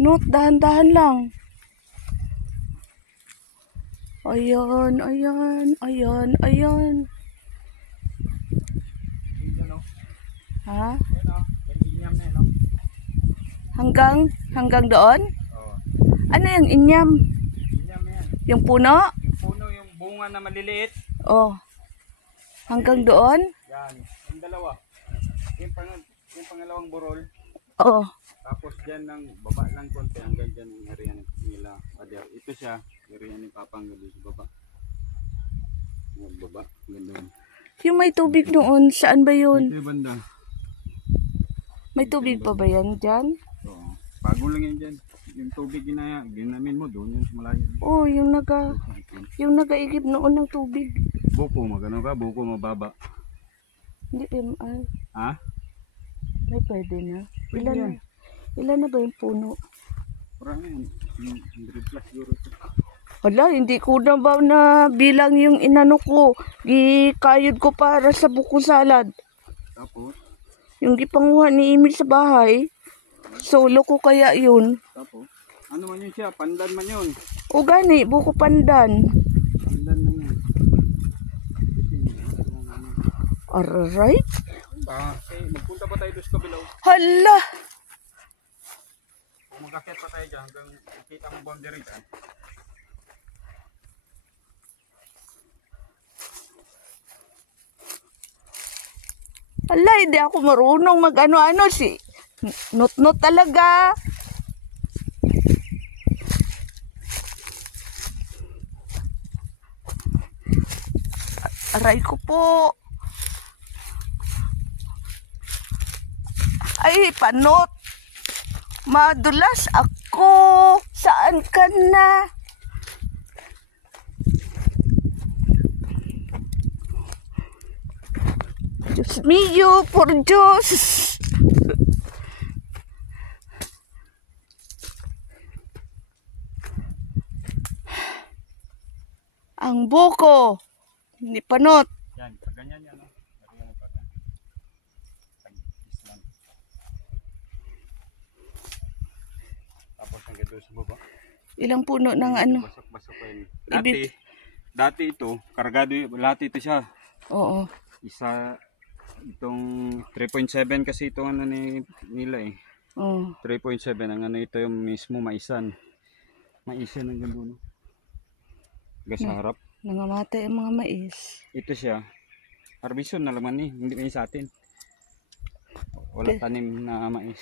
Not, dahan-dahan lang. Ayan, ayan, ayan, ayan. Ha? Hanggang doon? Oo. Ano yung inyam? Inyam yan. Yung puno? Yung puno, yung bunga na maliliit. Oh. Hanggang doon? Yan. Yung dalawa. Yung pangalawang burol. Oo. Tapos dyan ng baba lang konti hanggang dyan yung area nila. Ito siya, area ni Papang gabi sa baba. Yung baba, ganda. Yung may tubig noon, saan ba yun? Ito yung banda. May tubig pa ba yan dyan? Oo. Bago lang yan dyan. Yung tubig ginamin mo doon, yung malayo. Oh, yung nagaigib noon ng tubig. Buko, magano ka? Buko mababa. Hindi, ay. Ha? May pwede na. Pwede yan. Ilan na ba yung puno? Parang yan. 100 plus euro. Wala, hindi ko na ba na bilang yung inano ko. Gikayod ko para sa buko salad. Tapos? Yung gipanguha ni Emil sa bahay. Solo ko kaya yun. Tapos? Ano man yun siya? Pandan man yun. O gani, buko pandan. Pandan man yun. Aray? Magpunta pa tayo doon sa kabilaw. Hala! Kung mag-akit pa tayo dyan hanggang makita mo boundary dyan. Hala, hindi ako marunong mag-ano-ano si not talaga. Aray ko po. Ay, panot. Madulas ako. Saan ka na? Diyos mio, por Diyos. Ang buko ni panot. Yan, ganyan yan. Tapos hanggang doon sa baba. Ilang puno ng ano? Basok-basok pa yun. Dati ito, kargado lahat ito siya. Oo. Isa, itong 3.7 kasi ito ano nila eh. Oh. 3.7 ang ano ito yung mismo maisan. Maisan ang ganda no. Hanggang sa harap. Nangamatay ang mga mais. Ito siya. Harbison na naman eh. Hindi sa atin. Wala tanim na mais.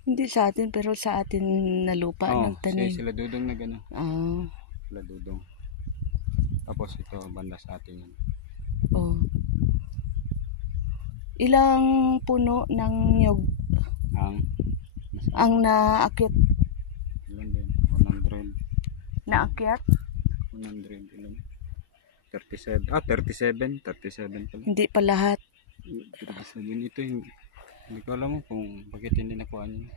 Hindi sa atin pero sa atin na lupa ng tanim. Sila dudong na gano'n. Ah. Sila dudong. Tapos ito banda sa atin yan. Oh. Ilang puno ng nyog ang naakyat? Ilan din? 100. Naakyat? 100 ilan? 37. 37 pala. Hindi pa lahat. 37 ito hindi ko alam kung bakit hindi nakuha niya.